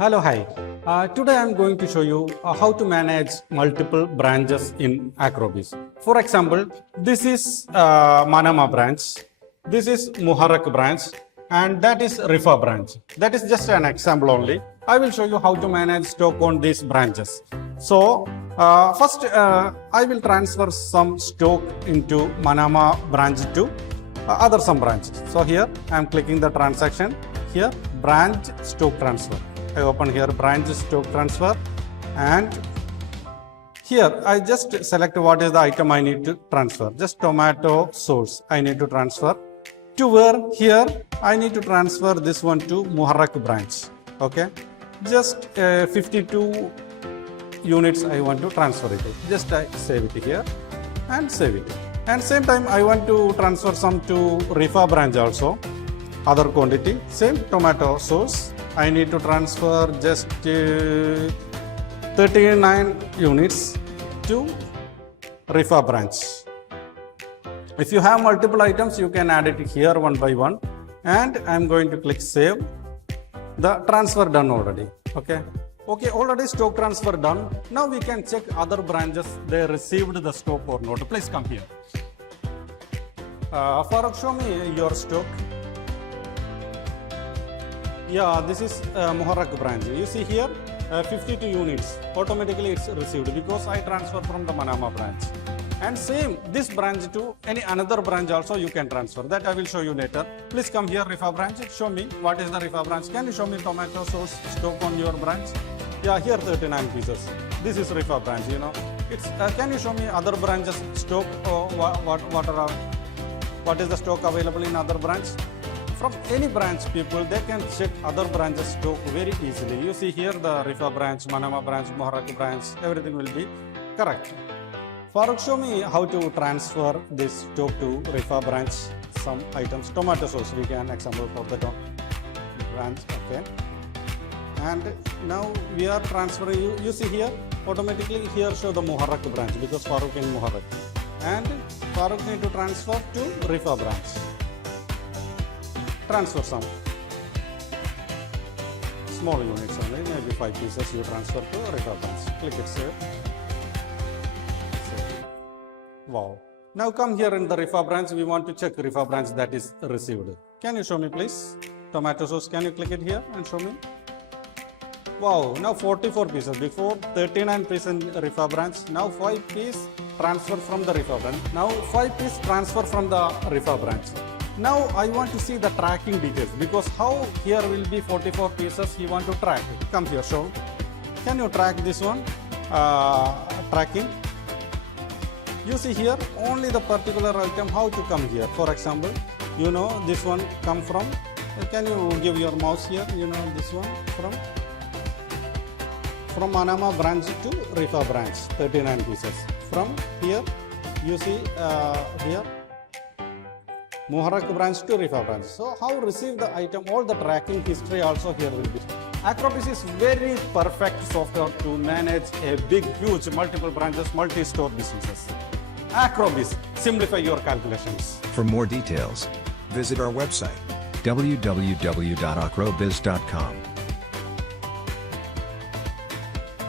Hello, hi. Today I'm going to show you how to manage multiple branches in AccroBIZ. For example, this is Manama branch, this is Muharrak branch, and that is Rifa branch. That is just an example only. I will show you how to manage stock on these branches. So, first I will transfer some stock into Manama branch to other some branches. So here I am clicking the transaction. Here branch stock transfer. I open here branch stock transfer, and here I just select what is the item I need to transfer. Just tomato sauce I need to transfer to where here I need to transfer this one to Muharrak branch. Okay, just 52 units I want to transfer it. Just I save it here and save it. And same time I want to transfer some to Rifa branch also. Other quantity, same tomato sauce. I need to transfer just 39 units to Rifa branch. If you have multiple items, you can add it here one by one. And I am going to click save. The transfer done already. Okay, already stock transfer done. Now we can check other branches, they received the stock or not. Please come here. Farooq, show me your stock. Yeah, this is Muharrak branch. You see here 52 units. Automatically it's received because I transfer from the Manama branch. And same this branch to any another branch also you can transfer. That I will show you later. Please come here, Rifa branch. Show me what is the Rifa branch. Can you show me tomato sauce stock on your branch? Yeah, here 39 pieces. This is Rifa branch. You know, it's. Can you show me other branches stock? What is the stock available in other branch? From any branch, people, they can check other branches stock very easily. You see here the Rifa branch, Manama branch, Muharrak branch, everything will be correct. Farooq, show me how to transfer this stock to Rifa branch. Some items, tomato sauce, we can example for the branch. Okay. And now we are transferring, you see here, automatically here show the Muharrak branch because Farooq in Muharrak. And Farooq need to transfer to Rifa branch. Transfer some small units only, maybe 5 pieces you transfer to Rifa branch. Click it save. Wow. Now come here in the Rifa branch, we want to check Rifa branch that is received. Can you show me please? Tomato sauce, can you click it here and show me? Wow, now 44 pieces. Before 39 pieces in Rifa branch, now 5 pieces transfer from the Rifa branch. Now 5 pieces transfer from the Rifa branch. Now I want to see the tracking details because how here will be 44 pieces you want to track it. Come here, show. Can you track this one? Tracking. You see here only the particular item how to come here. For example, you know this one come from. Can you give your mouse here? You know this one from Manama branch to Rifa branch, 39 pieces. From here, you see here, Muharrak branch to Rifa branch. So how receive the item, all the tracking history also here will be. AccroBIZ is very perfect software to manage a big, huge, multiple branches, multi-store businesses. AccroBIZ, simplify your calculations. For more details, visit our website, www.accrobiz.com.